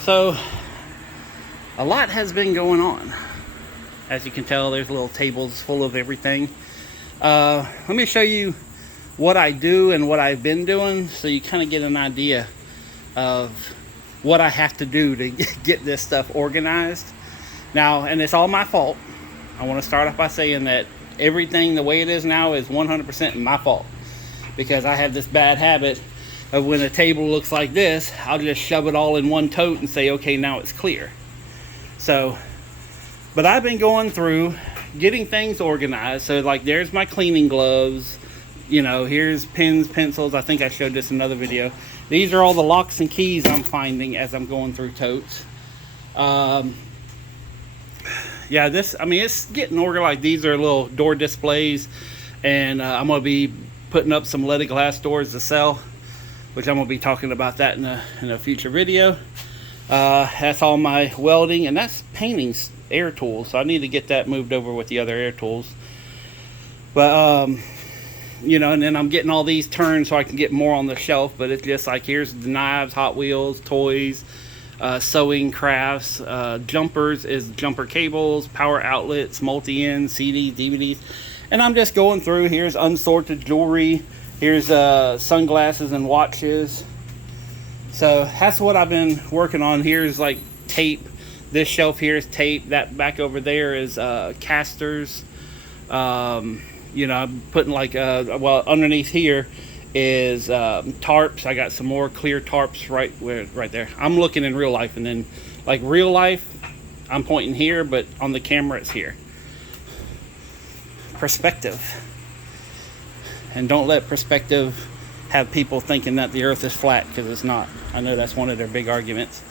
So a lot has been going on. As you can tell, there's little tables full of everything. Let me show you what I do and what I've been doing, so you kind of get an idea of what I have to do to get this stuff organized. Now, and it's all my fault. I want to start off by saying that everything the way it is now is 100% my fault, because I have this bad habit of when a table looks like this, I'll just shove it all in one tote and say, okay, now it's clear. So, but I've been going through getting things organized. So like, there's my cleaning gloves, you know, here's pens, pencils. I think I showed this in another video. These are all the locks and keys I'm finding as I'm going through totes. Yeah, this, I mean, it's getting organized. These are little door displays, and I'm going to be putting up some leaded glass doors to sell, which I'm going to be talking about that in a future video. That's all my welding, and that's painting air tools, so I need to get that moved over with the other air tools. But you know, and then I'm getting all these turned so I can get more on the shelf. But it's just like, here's the knives, Hot Wheels, toys, sewing crafts, jumpers is jumper cables, power outlets, multi-ends, CDs, DVDs, and I'm just going through. Here's unsorted jewelry, here's sunglasses and watches. So that's what I've been working on. Here's like tape. This shelf here is tape. That back over there is casters. You know, I'm putting like well, underneath here is tarps. I got some more clear tarps right there. I'm looking in real life, and then like real life I'm pointing here, but on the camera it's here. Perspective. And don't let perspective have people thinking that the earth is flat, because it's not. I know that's one of their big arguments.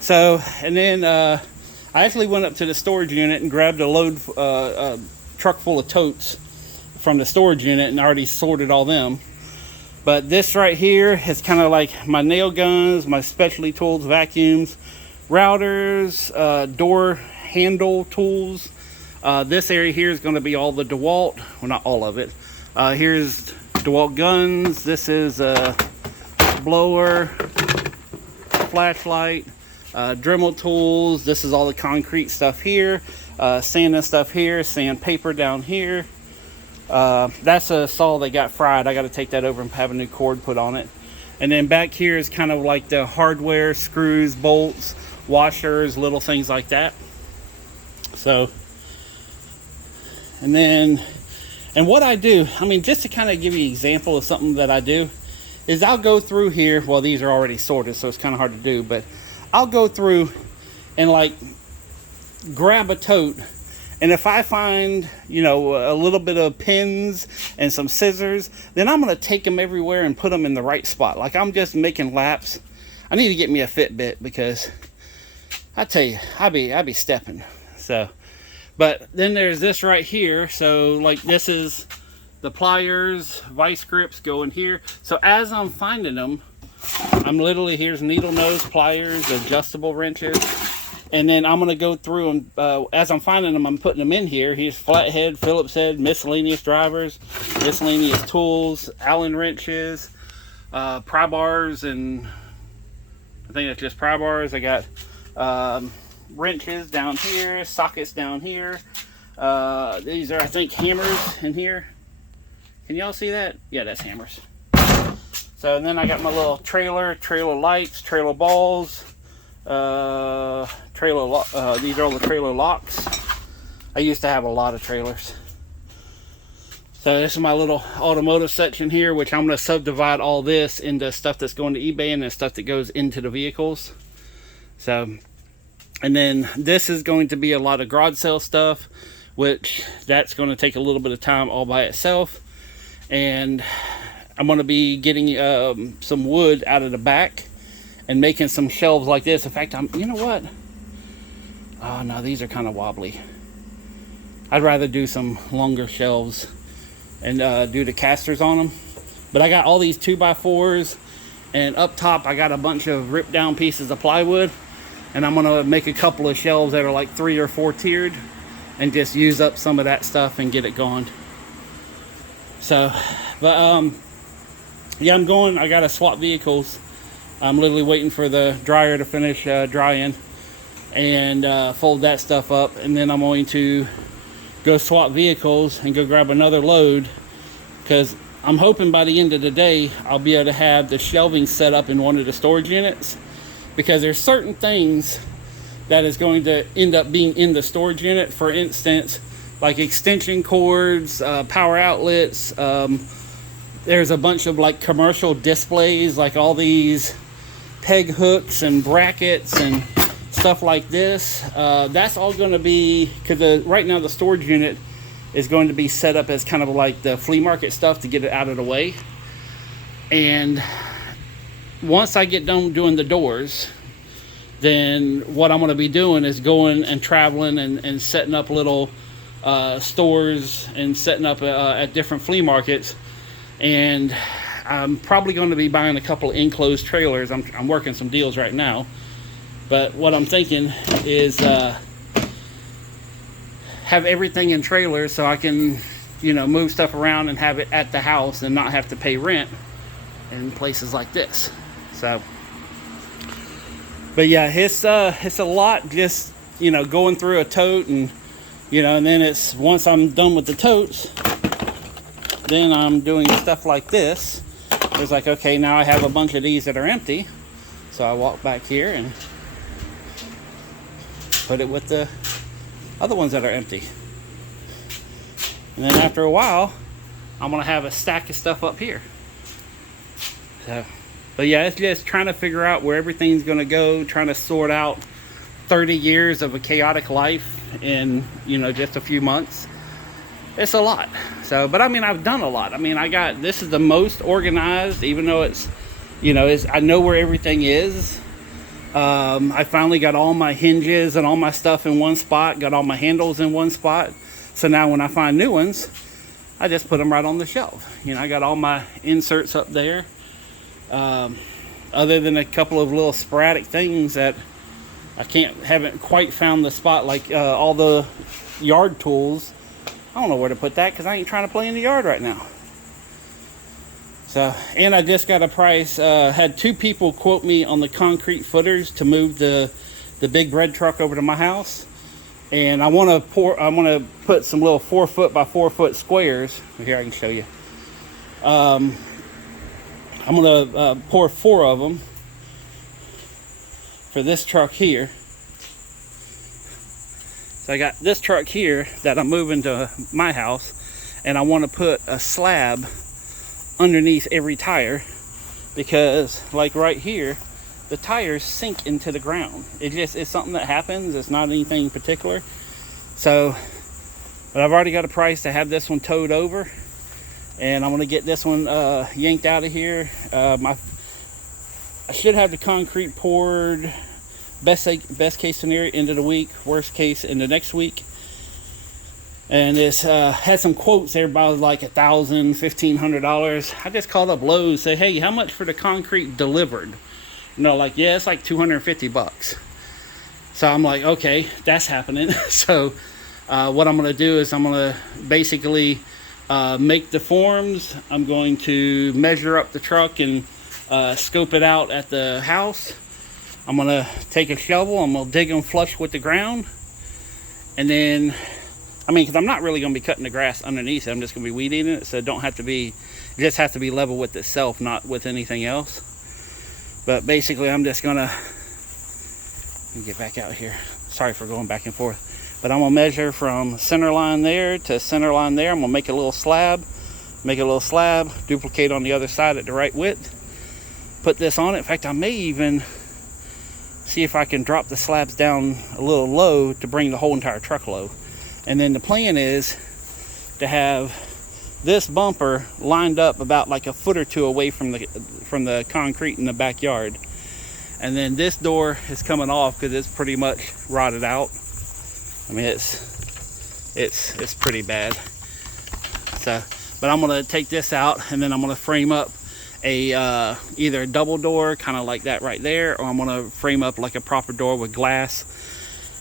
So, and then I actually went up to the storage unit and grabbed a truck full of totes from the storage unit and already sorted all them. But this right here is kind of like my nail guns, my specialty tools, vacuums, routers, door handle tools. This area here is going to be all the DeWalt, well, not all of it. Here's DeWalt guns. This is a blower, flashlight, Dremel tools. This is all the concrete stuff here, sanding stuff here, sandpaper down here. That's a saw that got fried. I got to take that over and have a new cord put on it. And then back here is kind of like the hardware, screws, bolts, washers, little things like that. So, and what I do, I mean, just to kind of give you an example of something that I do, is I'll go through here. Well, these are already sorted, so it's kind of hard to do, but I'll go through and like grab a tote, and if I find, you know, a little bit of pins and some scissors, then I'm going to take them everywhere and put them in the right spot. Like, I'm just making laps. I need to get me a fitbit, because I tell you, I be stepping. So, but then there's this right here. So like, this is the pliers, vice grips go in here. So as I'm finding them, I'm literally, here's needle nose pliers, adjustable wrenches, and then I'm going to go through them. As I'm finding them, I'm putting them in here. Here's flathead, Phillips head, miscellaneous drivers, miscellaneous tools, Allen wrenches, pry bars, and I think that's just pry bars. I got wrenches down here, sockets down here. These are, I think, hammers in here. Can y'all see that? Yeah, that's hammers. So, and then I got my little trailer lights, trailer balls, these are all the trailer locks. I used to have a lot of trailers. So this is my little automotive section here, which I'm going to subdivide all this into stuff that's going to eBay and then stuff that goes into the vehicles. So, and then this is going to be a lot of garage sale stuff, which that's going to take a little bit of time all by itself. And I'm going to be getting some wood out of the back and making some shelves like this. In fact, you know what? Oh no, these are kind of wobbly. I'd rather do some longer shelves and do the casters on them. But I got all these 2x4s, and up top I got a bunch of ripped down pieces of plywood, and I'm gonna make a couple of shelves that are like 3 or 4 tiered and just use up some of that stuff and get it going. So, but yeah, I gotta swap vehicles. I'm literally waiting for the dryer to finish drying and fold that stuff up, and then I'm going to go swap vehicles and go grab another load, because I'm hoping by the end of the day I'll be able to have the shelving set up in one of the storage units, because there's certain things that is going to end up being in the storage unit. For instance, like extension cords, power outlets, there's a bunch of like commercial displays, like all these peg hooks and brackets and stuff like this. That's all going to be, because right now the storage unit is going to be set up as kind of like the flea market stuff to get it out of the way. And once I get done doing the doors, then what I'm going to be doing is going and traveling and setting up little stores and setting up at different flea markets. And I'm probably going to be buying a couple of enclosed trailers. I'm working some deals right now, but what I'm thinking is have everything in trailers so I can, move stuff around and have it at the house and not have to pay rent in places like this. So, but yeah, it's a lot just, going through a tote, and, and then it's, once I'm done with the totes, then I'm doing stuff like this. It's like, okay, now I have a bunch of these that are empty. So I walk back here and put it with the other ones that are empty. And then after a while, I'm gonna have a stack of stuff up here. So, but yeah, it's just trying to figure out where everything's gonna go, trying to sort out 30 years of a chaotic life in, just a few months. It's a lot. So, but I mean, I've done a lot. I mean, this is the most organized, even though it's, I know where everything is. I finally got all my hinges and all my stuff in one spot, got all my handles in one spot. So now when I find new ones, I just put them right on the shelf. I got all my inserts up there. Other than a couple of little sporadic things that haven't quite found the spot, like all the yard tools. I don't know where to put that because I ain't trying to play in the yard right now. So, and I just got a price. Had two people quote me on the concrete footers to move the big bread truck over to my house, and I want to put some little 4 foot by 4 foot squares. Here, I can show you. I'm gonna pour 4 of them for this truck here. So I got this truck here that I'm moving to my house, and I want to put a slab underneath every tire, because like right here, the tires sink into the ground. It's something that happens. It's not anything particular. So, but I've already got a price to have this one towed over, and I'm going to get this one yanked out of here. I should have the concrete poured. Best case scenario, end of the week. Worst case, in the next week. And it's had some quotes there about like $1,000, $1,500. I just called up Lowe's, say, hey, how much for the concrete delivered? Like, yeah, it's like $250. So I'm like, okay, that's happening. So what I'm gonna do is I'm gonna basically make the forms. I'm going to measure up the truck and scope it out at the house. I'm going to take a shovel, I'm going to dig them flush with the ground. And then, because I'm not really going to be cutting the grass underneath it. I'm just going to be weed eating it. So it just has to be level with itself, not with anything else. But basically, I'm just going to, let me get back out here. Sorry for going back and forth. But I'm going to measure from center line there to center line there. I'm going to make a little slab, duplicate on the other side at the right width. Put this on it. In fact, I may even see if I can drop the slabs down a little low to bring the whole entire truck low. And then the plan is to have this bumper lined up about like a foot or two away from the concrete in the backyard. And then this door is coming off because it's pretty much rotted out. It's pretty bad. So, but I'm gonna take this out, and then I'm gonna frame up either a double door, kind of like that right there, or I'm going to frame up like a proper door with glass,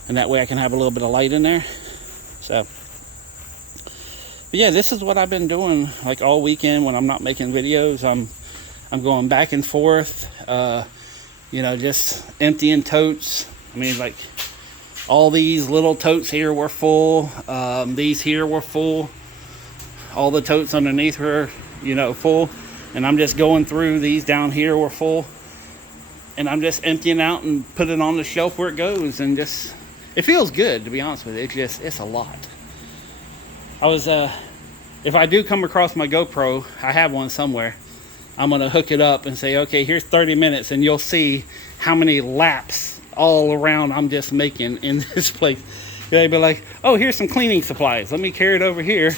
and that way I can have a little bit of light in there. So, but yeah, this is what I've been doing like all weekend when I'm not making videos. I'm going back and forth. You know, just emptying totes. I mean, like, all these little totes here were full. These here were full. All the totes underneath were, you know, full. And I'm just going through. These down here were full. And I'm just emptying out and putting it on the shelf where it goes. And just, it feels good, to be honest with you. It's a lot. I was, if I do come across my GoPro, I have one somewhere. I'm going to hook it up and say, okay, here's 30 minutes, and you'll see how many laps all around I'm just making in this place. They'd be like, oh, here's some cleaning supplies. Let me carry it over here.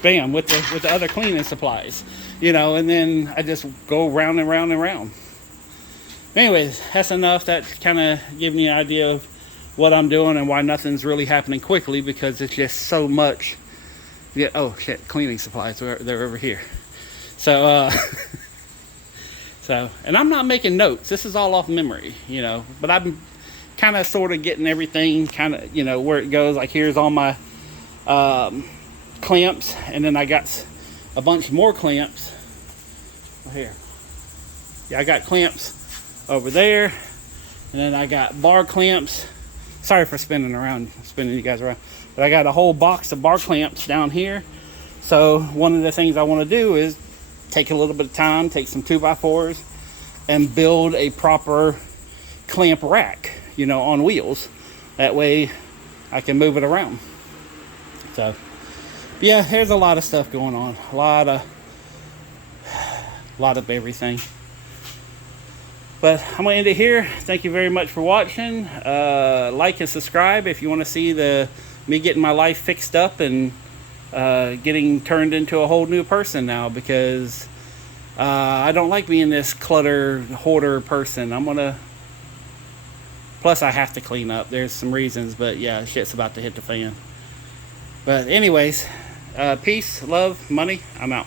Bam, with the other cleaning supplies. You know, and then I just go round and round and round. Anyways, that's enough. That kind of gives me an idea of what I'm doing and why nothing's really happening quickly, because it's just so much. Yeah, oh, shit, cleaning supplies. They're over here. So, So, and I'm not making notes. This is all off memory, you know. But I'm kind of sort of getting everything kind of, you know, where it goes. Like, here's all my clamps. And then I got a bunch more clamps. Right here. Yeah, I got clamps over there. And then I got bar clamps. Sorry for spinning you guys around. But I got a whole box of bar clamps down here. So, one of the things I want to do is take a little bit of time, take some 2x4s, and build a proper clamp rack, you know, on wheels. That way I can move it around. So, yeah, there's a lot of stuff going on. A lot of everything. But I'm going to end it here. Thank you very much for watching. Like and subscribe if you want to see me getting my life fixed up and getting turned into a whole new person now, because I don't like being this clutter hoarder person. Plus I have to clean up. There's some reasons, but yeah, shit's about to hit the fan. But anyways, peace, love, money. I'm out.